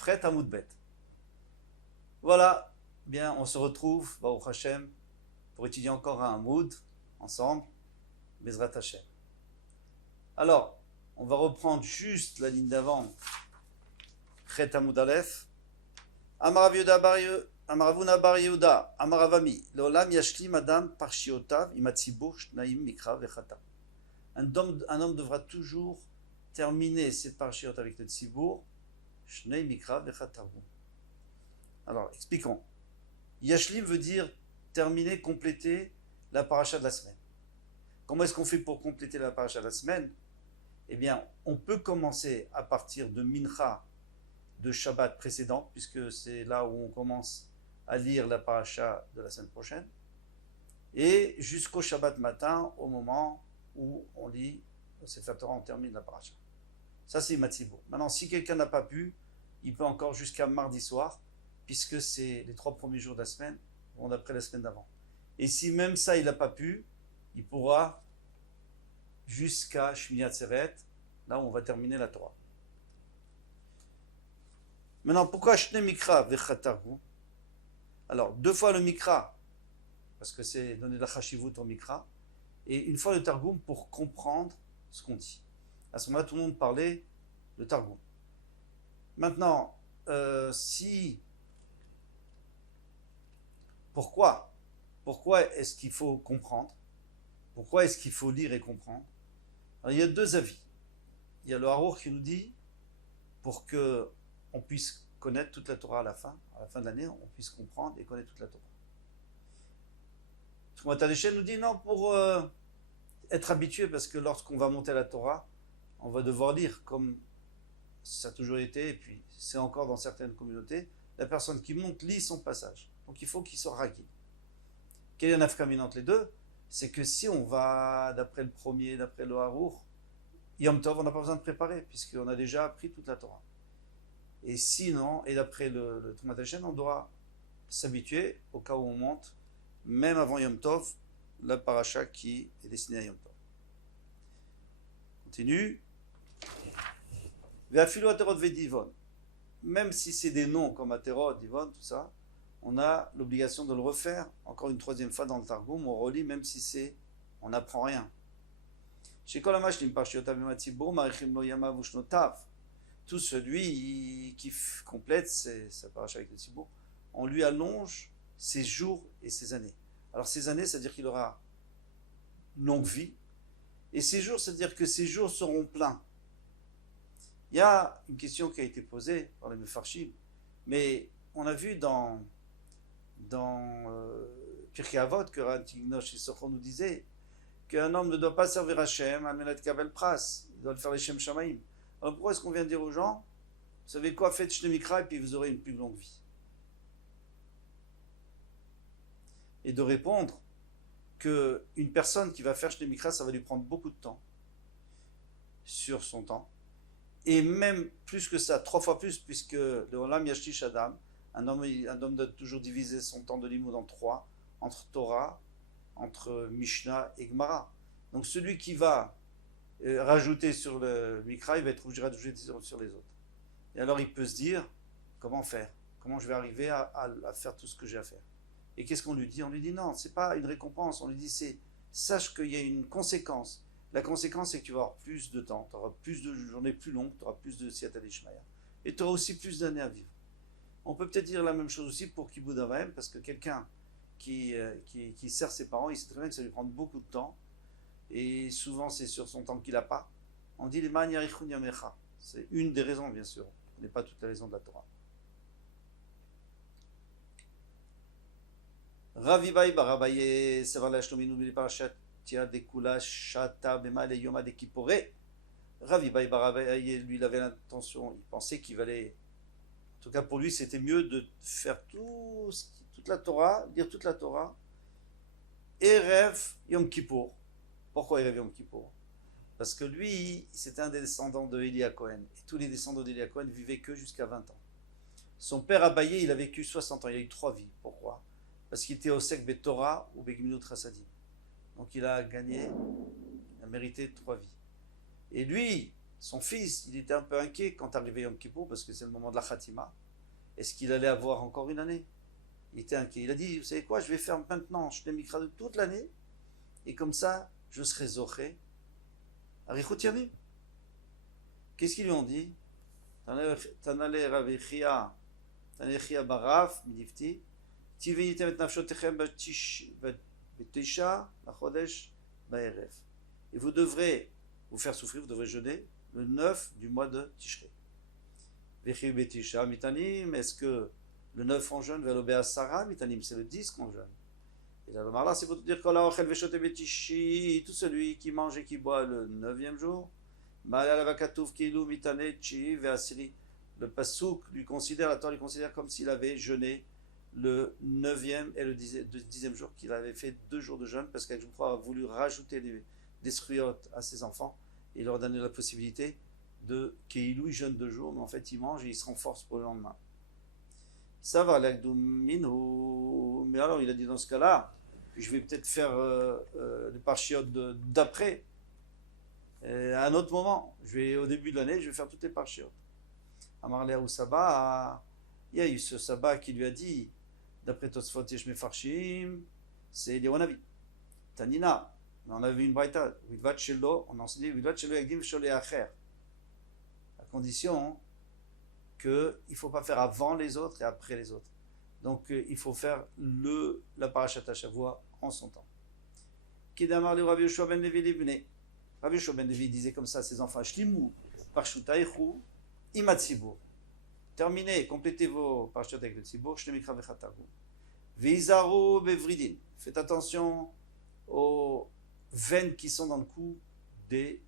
Kafret Amoudbet. Voilà, bien, on se retrouve, Baruch Hashem, pour étudier encore un Amoud, ensemble, Bezrat Hashem. Alors, on va reprendre juste la ligne d'avant, Chet Amoud Aleph. Amaravuna Bar Yehuda, Amaravami, Leolam Yashlim Adam Parshiotav, Imatzibur, Shnaim Mikra Vechata. Un homme devra toujours terminer ses parshiot avec le Tzibour, Shnei Mikra Vechatahu. Alors, expliquons. Yashlim veut dire terminer, compléter la paracha de la semaine. Comment est-ce qu'on fait pour compléter la paracha de la semaine? Eh bien, on peut commencer à partir de Mincha de Shabbat précédent, puisque c'est là où on commence à lire la paracha de la semaine prochaine, et jusqu'au Shabbat matin, au moment où on lit le Sefer Torah, on termine la paracha. Ça, c'est Matzibur. Maintenant, si quelqu'un n'a pas pu, il peut encore jusqu'à mardi soir, puisque c'est les 3 premiers jours de la semaine, on après la semaine d'avant. Et si même ça, il n'a pas pu, il pourra jusqu'à Shmini Atzeret, là où on va terminer la Torah. Maintenant, pourquoi Shnei Mikra Vechatahu? Alors, 2 fois le Mikra, parce que c'est donner de la Chashivut au Mikra, et une fois le Targum pour comprendre ce qu'on dit. À ce moment-là, tout le monde parlait le Targum. Maintenant, pourquoi est-ce qu'il faut comprendre? Pourquoi est-ce qu'il faut lire et comprendre? Alors, il y a 2 avis. Il y a le Harour qui nous dit, pour que on puisse connaître toute la Torah à la fin de l'année, on puisse comprendre et connaître toute la Torah. Troumat HaLeshem nous dit non, pour être habitué, parce que lorsqu'on va monter à la Torah, on va devoir lire, comme ça a toujours été, et puis c'est encore dans certaines communautés, la personne qui monte lit son passage. Donc il faut qu'il soit ragil. Quel est un afkamine entre les deux? C'est que si on va d'après le premier, d'après le Harour, Yom Tov, on n'a pas besoin de préparer, puisqu'on a déjà appris toute la Torah. Et sinon, et d'après le Troumat HaLeshem, on doit s'habituer au cas où on monte, même avant Yom Tov, la paracha qui est destinée à Yom Tov. Continue. Ve'afilu aterot ve'divon. Même si c'est des noms comme aterot, divon, tout ça, on a l'obligation de le refaire encore une 3e fois dans le Targum, on relit même si on n'apprend rien. Chez Kol HaMashlim Parshiotav V'Matzibur Marichim Lo Yamav Ushnotav. Tout celui qui complète sa paracha avec le Tzibour, on lui allonge ses jours et ses années. Alors ces années, c'est-à-dire qu'il aura une longue vie, et ces jours, c'est-à-dire que ces jours seront pleins. Il y a une question qui a été posée par les Mefarshim, mais on a vu dans Pirkei Avot que Ran Tignosh Issochon nous disait qu'un homme ne doit pas servir Hachem al menat kabel pras, il doit le faire les Shem Shamaim. Alors pourquoi est-ce qu'on vient de dire aux gens, vous savez quoi, faites Shnei Mikra et puis vous aurez une plus longue vie? Et de répondre qu'une personne qui va faire Shnei Mikra, ça va lui prendre beaucoup de temps sur son temps. Et même plus que ça, 3 fois plus, puisque le Olam Yashlish Adam, un homme doit toujours diviser son temps de limoud en 3, entre Torah, entre Mishnah et Gemara. Donc celui qui va rajouter sur le Mikra, il va être obligé de rajouter sur les autres. Et alors il peut se dire, comment faire? Comment je vais arriver à faire tout ce que j'ai à faire? Et qu'est-ce qu'on lui dit? On lui dit non, c'est pas une récompense, on lui dit sache qu'il y a une conséquence. La conséquence, c'est que tu vas avoir plus de temps, tu auras plus de journées plus longues, tu auras plus de Siyata Dishmaya. Et tu auras aussi plus d'années à vivre. On peut peut-être dire la même chose aussi pour Kibud Avaim, parce que quelqu'un qui sert ses parents, il sait très bien que ça lui prend beaucoup de temps, et souvent c'est sur son temps qu'il n'a pas. On dit les Man Yarichun Yamecha. C'est une des raisons, bien sûr. On n'est pas toutes les raisons de la Torah. Ravibai Barabaye, Sevar Lashtominu Bili Parashat. Ravibai Barabaye, lui, il avait l'intention, il pensait qu'il valait, en tout cas pour lui, c'était mieux de faire toute la Torah, lire toute la Torah, Erev Yom Kippour. Pourquoi Erev Yom Kippour? Parce que lui, c'était un des descendants de Elia Cohen, et tous les descendants d'Elia Cohen vivaient que jusqu'à 20 ans. Son père Abaye, il a vécu 60 ans, il a eu 3 vies. Pourquoi? Parce qu'il était au Sek Betorah ou Begminut Rasadim. Donc il a gagné, il a mérité 3 vies. Et lui, son fils, il était un peu inquiet quand arrivait Yom Kippour, parce que c'est le moment de la Khatima. Est-ce qu'il allait avoir encore une année? Il était inquiet. Il a dit, vous savez quoi, je vais faire maintenant Shne Mikra de toute l'année, et comme ça, je serai Zoché. Arichut Yamim. Qu'est-ce qu'ils lui ont dit? Tanale Rav Chia, Tanale Chia Baraf, Midifti, Tivinitem et Nafshotechem Betisha, Lachodesh, Baerev. Et vous devrez vous faire souffrir, vous devrez jeûner le 9 du mois de Tishrei. Vechi Betisha, Mitanim, est-ce que le 9 on jeûne, Velobea Sarah, Mitanim, c'est le 10 qu'on jeûne. Et là, là c'est pour te dire tout celui qui mange et qui boit le 9e jour, le Passouk lui considère, la Torah lui considère comme s'il avait jeûné le 9e et le 10e jour, qu'il avait fait 2 jours de jeûne, parce qu'Akjoukhor a voulu rajouter des sruyot à ses enfants, et leur donner la possibilité de Keilou, il jeûne 2 jours, mais en fait il mange et il se renforce pour le lendemain. Ça va, l'Akdoumino. Mais alors il a dit dans ce cas-là, je vais peut-être faire les parchiotes d'après, à un autre moment. Au début de l'année, je vais faire toutes les parchiotes. Amarlea ou Saba, il y a eu ce Saba qui lui a dit, d'après Tosfot Yesh Mefarshim, c'est Léonavi. Tanina, on avait une braïta, Vidvat Shelo, on enseignait Vidvat Shelo Yagdim Sholé Acher. À condition qu'il ne faut pas faire avant les autres et après les autres. Donc il faut faire la parashat Shavua en son temps. Kidamar le Rabbi Yoshua ben Levi Livne. Rabbi Yoshua ben Levi disait comme ça à ses enfants, Shlimu, Parshutaichu, Imatzibur. Terminez, complétez vos parashot avec le Tzibur, Shnemikra Vechatavu. Veizaru Bevridin. Faites attention aux veines qui sont dans le cou des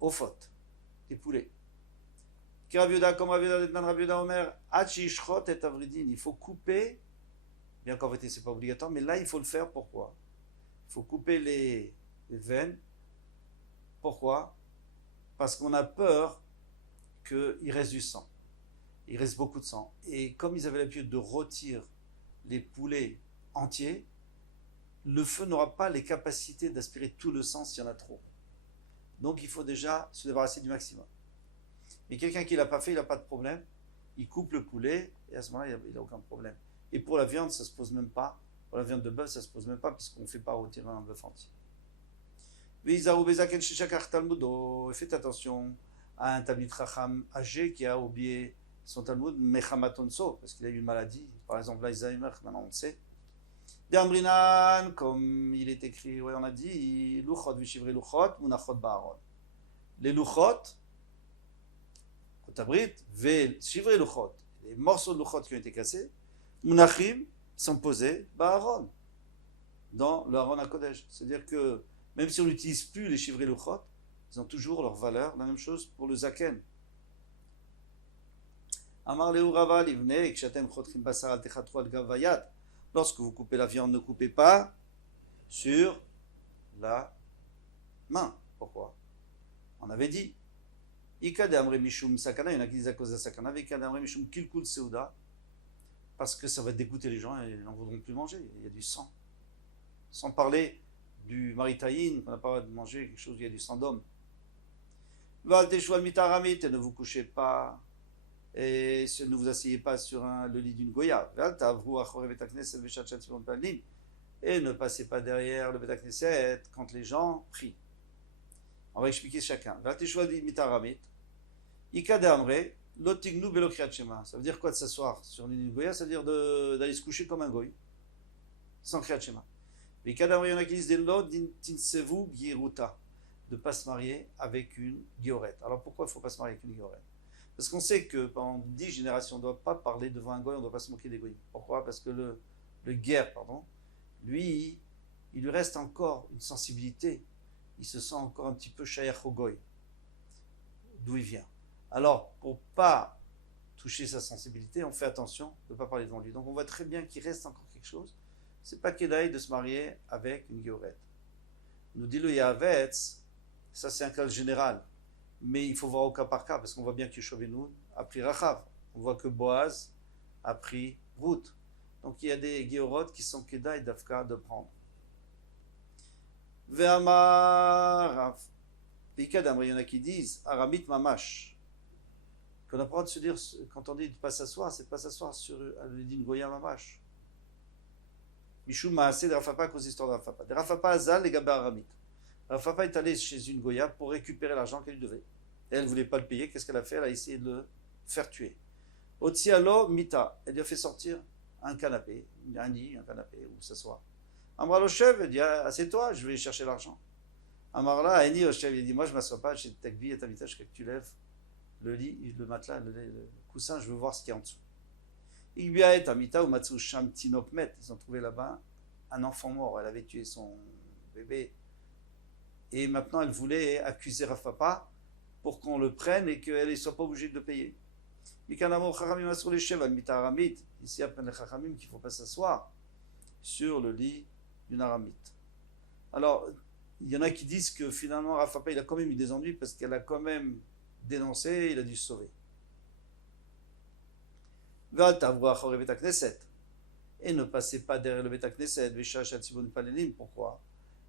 ophot, des poulets. Comme Rav Omer, il faut couper, bien qu'en fait c'est pas obligatoire, mais là il faut le faire. Pourquoi? Il faut couper les veines. Pourquoi? Parce qu'on a peur qu'il reste du sang. Il reste beaucoup de sang. Et comme ils avaient l'habitude de rôtir les poulets entiers, le feu n'aura pas les capacités d'aspirer tout le sang s'il y en a trop. Donc il faut déjà se débarrasser du maximum. Mais quelqu'un qui ne l'a pas fait, il n'a pas de problème. Il coupe le poulet et à ce moment-là, il n'a aucun problème. Et pour la viande, ça ne se pose même pas. Pour la viande de bœuf, ça ne se pose même pas puisqu'on ne fait pas rôtir un bœuf entier. Faites attention à un Talmid Chacham âgé qui a oublié son Talmud, Mechamatonso, parce qu'il a eu une maladie, par exemple l'Alzheimer, maintenant on le sait. D'Ambrinan, comme il est écrit, ouais, on a dit, Luchot, Vishivre Luchot, Munachot Ba'aron. Les Luchot, Kotabrit, Vishivre Luchot, les morceaux de Luchot qui ont été cassés, Munachim, sont posés Ba'aron, dans le Aaron HaKodesh. C'est-à-dire que même si on n'utilise plus les Shivre Luchot, ils ont toujours leur valeur. La même chose pour le Zaken. Amar Leu Rava Livne, Kshatem Chotrim Basar Al Techatru Al Gavayad. Lorsque vous coupez la viande, ne coupez pas sur la main. Pourquoi? On avait dit Ikade Amre Mishum Sakana, il y en a qui disent à cause de Sakana, Ikade Amre Mishum Kilkul Seuda, parce que ça va dégoûter les gens et ils n'en voudront plus manger. Il y a du sang. Sans parler du maritaïn, qu'on n'a pas de manger quelque chose où il y a du sang d'homme. Val Teshual Mitaramit, et ne vous couchez pas. Et ne vous asseyez pas sur le lit d'une goya. Et ne passez pas derrière le Bet HaKnesset quand les gens prient. On va expliquer chacun. Ça veut dire quoi de s'asseoir sur le lit d'une goya? Ça veut dire d'aller se coucher comme un goy, sans kriyat shema. Il y en a qui disent de ne pas se marier avec une guillorette. Alors pourquoi il ne faut pas se marier avec une guillorette? Parce qu'on sait que pendant 10 générations, on ne doit pas parler devant un goy, on ne doit pas se moquer des goyim. Pourquoi? Parce que le guerre, lui, il lui reste encore une sensibilité. Il se sent encore un petit peu shayach au goy, d'où il vient. Alors, pour ne pas toucher sa sensibilité, on fait attention de ne pas parler devant lui. Donc on voit très bien qu'il reste encore quelque chose. C'est pas kedaï de se marier avec une guillorette. Nous dit le Yavetz, ça c'est un cas général. Mais il faut voir au cas par cas, parce qu'on voit bien que Yeshuvenu a pris Rachav. On voit que Boaz a pris Ruth. Donc il y a des guéorotes qui sont Kedaï d'Afka de prendre. Ve'amar Rav. Pikad, il y en a qui disent Aramit Mamash. Qu'on n'a pas le droit de se dire, quand on dit de ne pas s'asseoir, c'est de ne pas s'asseoir sur le din Goya Mamash. Mishum Maaseh de Rafapa, cause histoire de Rafapa. De Rafapa Azal, les Gaba Aramit. Rafapa est allé chez une Goya pour récupérer l'argent qu'elle lui devait. Et elle ne voulait pas le payer. Qu'est-ce qu'elle a fait? Elle a essayé de le faire tuer. Otsialo Mita. Elle lui a fait sortir un canapé, un lit, un canapé, où s'asseoir. Amra Loshev, elle dit assieds-toi, je vais chercher l'argent. Amarla, Aini Loshev, il dit moi je ne m'assois pas, j'ai ta vie et ta vitage que tu lèves le lit, le matelas, le coussin, je veux voir ce qu'il y a en dessous. Igbiaet Amita ou Matsu Sham Tinokmet, ils ont trouvé là-bas un enfant mort, elle avait tué son bébé. Et maintenant elle voulait accuser Rafapa pour qu'on le prenne et qu'elle ne soit pas obligée de le payer. Mikanamo Chachamim Asur les Shev, Almita Aramit, ici apprennent les Chachamim qu'il ne faut pas s'asseoir sur le lit d'une aramite. Alors, il y en a qui disent que finalement Rafapa il a quand même eu des ennuis parce qu'elle a quand même dénoncé, il a dû se sauver. Et ne passez pas derrière le Beta Knesset, pourquoi?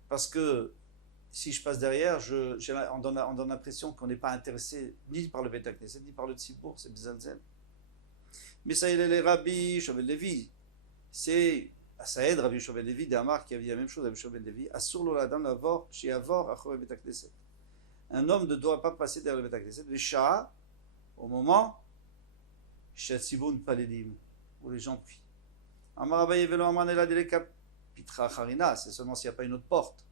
Parce que si je passe derrière, on donne l'impression qu'on n'est pas intéressé ni par le Beta Knesset, ni par le Tzibour, c'est Bizalzel. Mais ça, il est les rabbis, Shovel Levi. C'est Saïd, Rabbi Shovel Levi, d'Amar qui avait dit la même chose, Rabbi Shovel Levi. Assur l'oladam lavor, chez Avor, achore Beta Knesset. Un homme ne doit pas passer derrière le Beta Knesset, Vesha, au moment, chez Tziboun Palelim, où les gens prient. Amar Abaye Velo Amanela Deleka Pitra Harina, c'est seulement s'il n'y a pas une autre porte.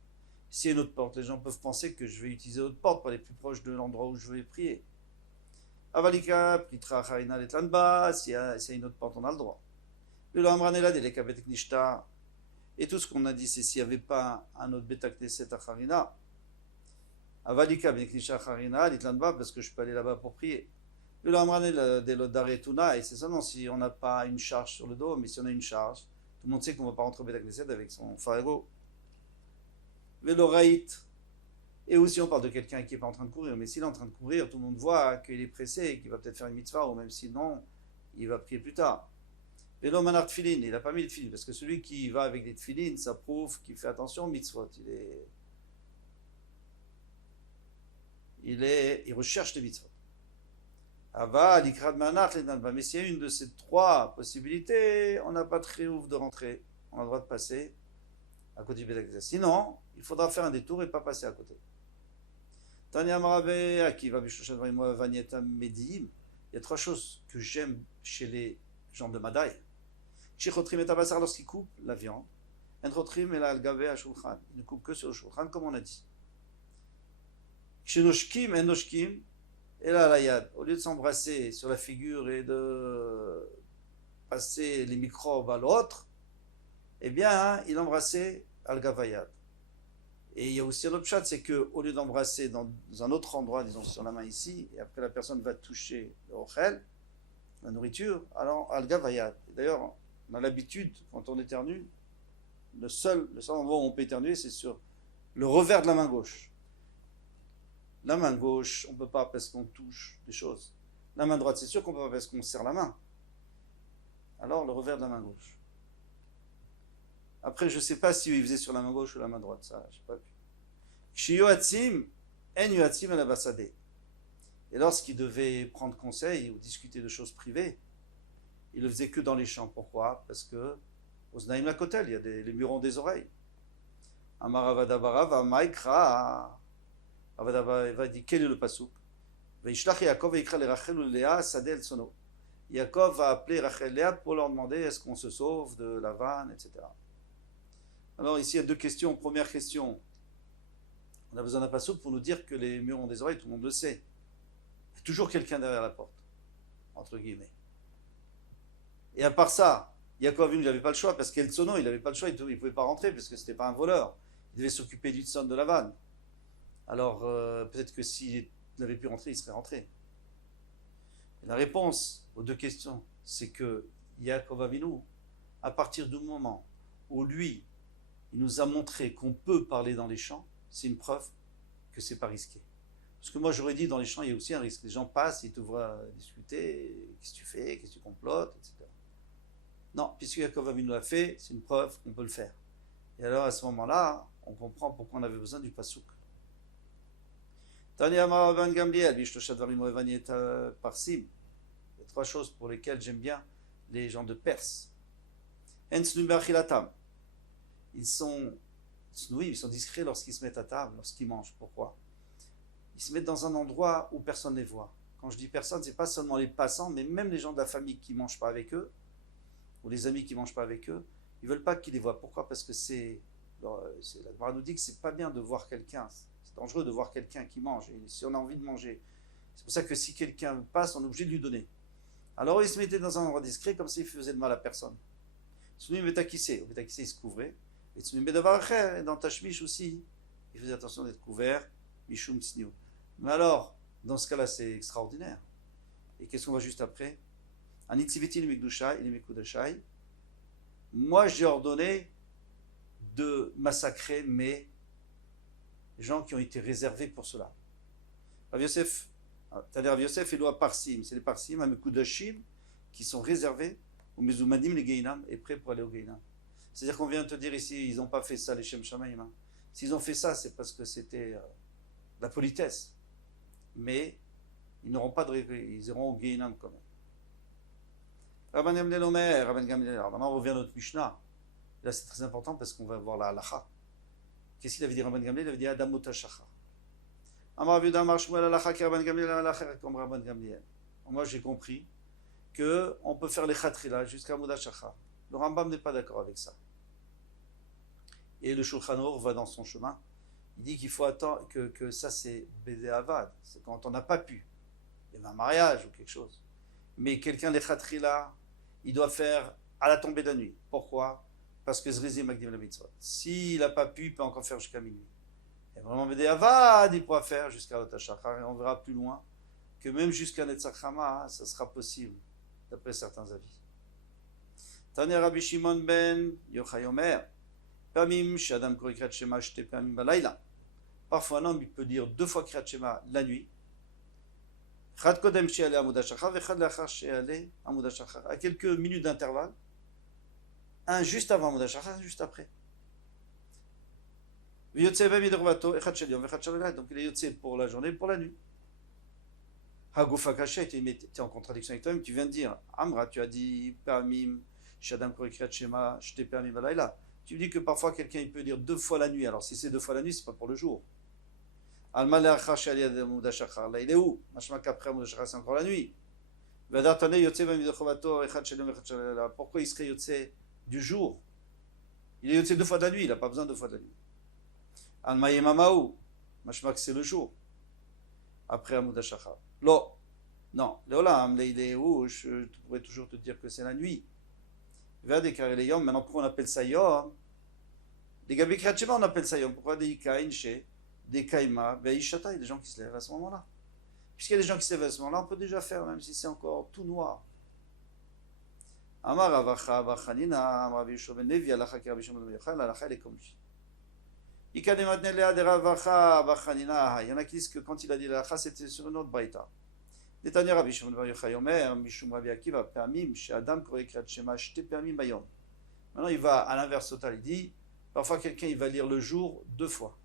S'il y a une autre porte, les gens peuvent penser que je vais utiliser l'autre porte pour aller plus proche de l'endroit où je vais prier. Avalika, Pitra Harina, Letlanba, s'il y a une autre porte, on a le droit. Le Amranela, Deleka Beteknishta. Et tout ce qu'on a dit, c'est s'il n'y avait pas un autre Betakneset à Harina. Avalika, Beteknishta Harina, Letlanba, parce que je peux aller là-bas pour prier. Le Amranela, Delodaretuna, et c'est seulement si on n'a pas une charge sur le dos, mais si on a une charge, tout le monde sait qu'on ne va pas rentrer au Betakneset avec son farego. Veloraït. Et aussi on parle de quelqu'un qui n'est pas en train de courir, mais s'il est en train de courir, tout le monde voit qu'il est pressé et qu'il va peut-être faire une mitzvah, ou même sinon, il va prier plus tard. Velo manar tfilin, il n'a pas mis de tfilin, parce que celui qui va avec des tfilin, ça prouve qu'il fait attention aux mitzvot, il recherche les mitzvot. Ava, likrad manar, mais s'il y a une de ces trois possibilités, on n'a pas très ouf de rentrer, on a le droit de passer à côté du Bédaknesa. Sinon, il faudra faire un détour et pas passer à côté. Tanya Marabe, Akiva Bishoshan Vanyeta Mediim. Il y a trois choses que j'aime chez les gens de Madaï. Chichotrim et Tabasar lorsqu'ils coupent la viande. Entrotrim et la Algavé à Shulchan. Ils ne coupent que sur le Shulchan, comme on a dit. Shenoshkim et Noshkim et la Layad. Au lieu de s'embrasser sur la figure et de passer les microbes à l'autre, eh bien, il embrassait Al-Gavayad. Et il y a aussi un autre chat, c'est qu'au lieu d'embrasser dans un autre endroit, disons sur la main ici, et après la personne va toucher le ochel, la nourriture, alors Al-Gavayad. D'ailleurs, on a l'habitude, quand on éternue, le seul endroit où on peut éternuer, c'est sur le revers de la main gauche. La main gauche, on ne peut pas parce qu'on touche des choses. La main droite, c'est sûr qu'on ne peut pas parce qu'on serre la main. Alors, le revers de la main gauche. Après, je ne sais pas si il faisait sur la main gauche ou la main droite, ça, je n'ai pas vu. Shiyoatzim, en yoatzim ala basade. Et lorsqu'il devait prendre conseil ou discuter de choses privées, il ne le faisait que dans les champs. Pourquoi? Parce que, Oznaim la kotel, il y a les murons des oreilles. Amar Avadabara maikra. Avadabara dit, quel est le pasouk? Veishlach Yaakov veikra le Rachel ou Léa sadel sono. Yaakov va appeler Rachel et Léa pour leur demander est-ce qu'on se sauve de la vanne, etc. Alors ici, il y a deux questions. Première question, on a besoin d'un passouk pour nous dire que les murs ont des oreilles, tout le monde le sait. Il y a toujours quelqu'un derrière la porte, entre guillemets. Et à part ça, Yaakov, il n'avait pas le choix, parce qu'El Tsono, il n'avait pas le choix, il ne pouvait pas rentrer, parce que ce n'était pas un voleur. Il devait s'occuper du tson de la vanne. Alors, peut-être que s'il avait pu rentrer, il serait rentré. Et la réponse aux deux questions, c'est que Yaakov Avinu, à partir du moment où lui, il nous a montré qu'on peut parler dans les champs, c'est une preuve que c'est pas risqué. Parce que moi j'aurais dit dans les champs il y a aussi un risque. Les gens passent, ils te voient discuter, qu'est-ce que tu fais, qu'est-ce que tu complotes, etc. Non, puisque Yaakov Avinu l'a fait, c'est une preuve qu'on peut le faire. Et alors à ce moment-là, on comprend pourquoi on avait besoin du pasouk. Tani Amar Rabban Gamliel, Bishlosha Dvarim Oevani et Parsim. Il y a trois choses pour lesquelles j'aime bien les gens de Perse. Ensnu Be'achilatam. Ils sont discrets lorsqu'ils se mettent à table, lorsqu'ils mangent. Pourquoi? Ils se mettent dans un endroit où personne ne les voit. Quand je dis personne, c'est pas seulement les passants, mais même les gens de la famille qui ne mangent pas avec eux, ou les amis qui ne mangent pas avec eux, ils ne veulent pas qu'ils les voient. Pourquoi? Parce que la Gemara nous dit que c'est pas bien de voir quelqu'un. C'est dangereux de voir quelqu'un qui mange. Et si on a envie de manger, c'est pour ça que si quelqu'un passe, on est obligé de lui donner. Alors ils se mettaient dans un endroit discret, comme s'ils faisaient de mal à personne. Tsumi Betakissé, ils se couvraient. Et Tsumi Bedavarcher, dans Tashmish aussi, ils faisaient attention d'être couverts. Mishum Tsniou. Mais alors, dans ce cas-là, c'est extraordinaire. Et qu'est-ce qu'on voit juste après? Anitziviti le Mikdushay, il est Mikudashai. Moi, j'ai ordonné de massacrer mes gens qui ont été réservés pour cela. Rav Yosef, c'est-à-dire Rav Yosef, il doit Parsim. C'est les Parsim, Amikudashim, qui sont réservés aux Mezoumadim, les Geinam, et prêts pour aller au Geinam. C'est-à-dire qu'on vient de te dire ici, ils n'ont pas fait ça, les Shem Shamaim. Hein. S'ils ont fait ça, c'est parce que c'était la politesse. Mais ils n'auront pas de regret, ils iront au Geinam quand même. Rabban Gamliel Omer, Rabban Gamliel. Alors maintenant on revient à notre Mishnah. Là c'est très important parce qu'on va voir la halacha. Qu'est-ce qu'il avait dit Rabban Gamliel? Il avait dit Adam Otashachar. Amar Rav Yehuda Amar Shmuel halacha ki Rabban Gamliel halacha comme Rabban Gamliel. Moi j'ai compris que on peut faire les khatrila jusqu'à Mudashachar. Le Rambam n'est pas d'accord avec ça. Et le Shulchan Aruch va dans son chemin. Il dit qu'il faut attendre que ça c'est Bédé Avad, c'est quand on n'a pas pu. Il y a un mariage ou quelque chose. Mais quelqu'un les khatrila, il doit faire à la tombée de la nuit. Pourquoi? Parce que Zrizi Magdim la mitzvot. S'il n'a pas pu, il peut encore faire jusqu'à minuit. Et vraiment Bédé Avad, il pourra faire jusqu'à Otashachar. Et on verra plus loin que même jusqu'à Netzach Hama, ça sera possible, d'après certains avis. Tane Rabbi Shimon ben Yochai Omer. Pamim Shadam Kori Kriyat Shema Shte Pamim Balayla. Parfois un homme il peut dire 2 fois Kriyat Shema la nuit. Chad Kodem She'ale Amud Shachar et Chad Lachar She'ale Amud Shachar. À quelques minutes d'intervalle. Un juste avant Amud Shachar, un juste après. V'yotze Bem Yidorvato Echad Shel Yom Echad Shel Layla. Donc il est yotze pour la journée et pour la nuit. Hagufa Kasha, tu es en contradiction avec toi-même. Tu viens de dire Amra, tu as dit Pamim Shadam Kori Kriyat Shema Shte Pamim Balayla. Tu dis que parfois quelqu'un il peut dire 2 fois la nuit. Alors si c'est 2 fois la nuit, c'est pas pour le jour. Là, il est où? C'est encore la nuit. Pourquoi il serait yotse du jour? Il est yotse 2 fois de la nuit, il n'a pas besoin de 2 fois de la nuit. C'est le jour. Après Amud HaShachar. Non, je pourrais toujours te dire que c'est la nuit. Maintenant, pourquoi on appelle ça Yom? Les Gabi Kriyat Shema, on appelle ça Yom. Pourquoi des Kainche, des Kaima, Veishata, il y a des gens qui se lèvent à ce moment-là. Puisqu'il y a des gens qui se lèvent à ce moment-là, on peut déjà faire, même si c'est encore tout noir. Amar Avacha, Avachanina, Amar Rabbi Yeshua ben Levi, Alacha ki Rabbi Shimon ben Yochai, l'Alacha elle est comme lui. Ikadematne Lea de Ravacha, Avachanina, il y en a qui disent que quand il a dit l'Alacha, c'était sur une autre braïta. Netanya Rabbi Shimon ben Yochai Omer, Mishum Rabbi Akiva, Permim, chez Adam, Koré Kriyat Shema, Shte Permim Bayom. Maintenant il va à l'inverse total, il dit, parfois quelqu'un il va lire le jour 2 fois.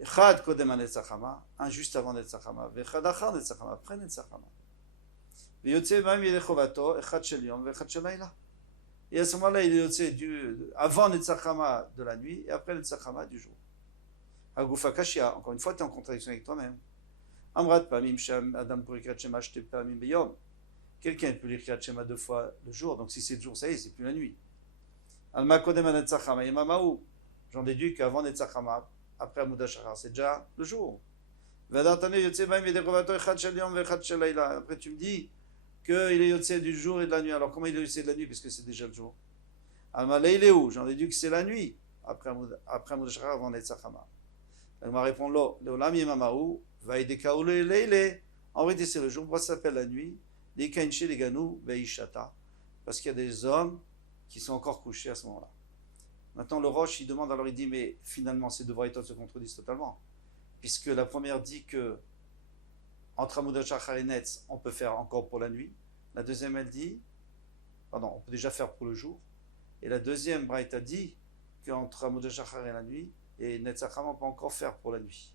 Echad Kodem Netzach Hama, un juste avant Netzach Hama, Vechad Achar Netzach Hama, après Netzach Hama. V'yotze Bam Yedechovato, Echad Shel Yom, Vechad Shel Layla. Et à ce moment-là, il est yotze avant Netzach Hama de la nuit et après Netzach Hama du jour. Hagufa Kashia, encore une fois, tu es en contradiction avec toi-même. Amrat Pamim Sham Adam Kori Kriyat Shema Shte Pamim Beyom. Quelqu'un peut lire Kriyat Shema 2 fois le jour, donc si c'est le jour, ça y est, c'est plus la nuit. Alma Kodem Netzach Hama Yemamaou. J'en déduis qu'avant Netzach Hama, après Amud HaShachar, c'est déjà le jour. Après tu me dis qu'il est yotze du jour et de la nuit. Alors comment il est yotze de la nuit puisque c'est déjà le jour? Alma il est où? J'en déduis que c'est la nuit après Amud HaShachar avant Netzach Hama. Il m'a répondu Leolam Yemamaou. En vérité, c'est le jour. Pourquoi ça s'appelle la nuit? Les Kainche, les Ganou, Veishata. Parce qu'il y a des hommes qui sont encore couchés à ce moment-là. Maintenant, le Roche, il demande, alors il dit, mais finalement, ces 2 braïtot se contredisent totalement. Puisque la première dit que entre Amud HaShachar et Netz, on peut faire encore pour la nuit. La deuxième, elle dit, pardon, on peut déjà faire pour le jour. Et la deuxième braïta dit qu'entre Amud HaShachar et la nuit, il et Netzachama on peut encore faire pour la nuit.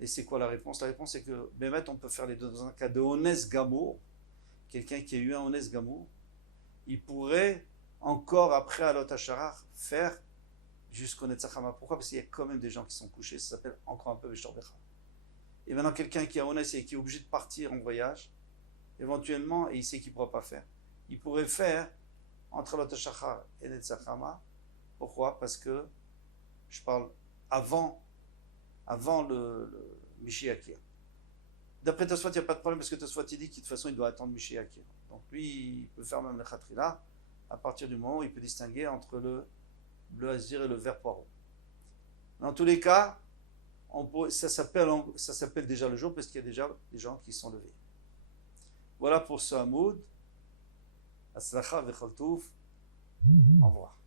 Et c'est quoi la réponse? La réponse c'est que Bémet on peut faire les deux. Dans un cas de Ones Gamour, quelqu'un qui a eu un Ones Gamour, il pourrait encore après Alot Hasharar faire jusqu'au Netzachama. Pourquoi? Parce qu'il y a quand même des gens qui sont couchés, ça s'appelle encore un peu Veshtorbecha. Et maintenant quelqu'un qui a Ones et qui est obligé de partir en voyage, éventuellement, et il sait qu'il ne pourra pas faire, il pourrait faire entre Alot Hasharar et Netzachama. Pourquoi? Parce que je parle avant le Mishiakir. D'après Tosfot, il n'y a pas de problème parce que Tosfot il dit que de toute façon il doit attendre Mishiakir. Donc lui, il peut faire même le Khatrila à partir du moment où il peut distinguer entre le bleu azir et le vert poireau. Dans tous les cas, ça s'appelle déjà le jour parce qu'il y a déjà des gens qui sont levés. Voilà pour ce Hamoud. Aslacha vechaltouf. Au revoir.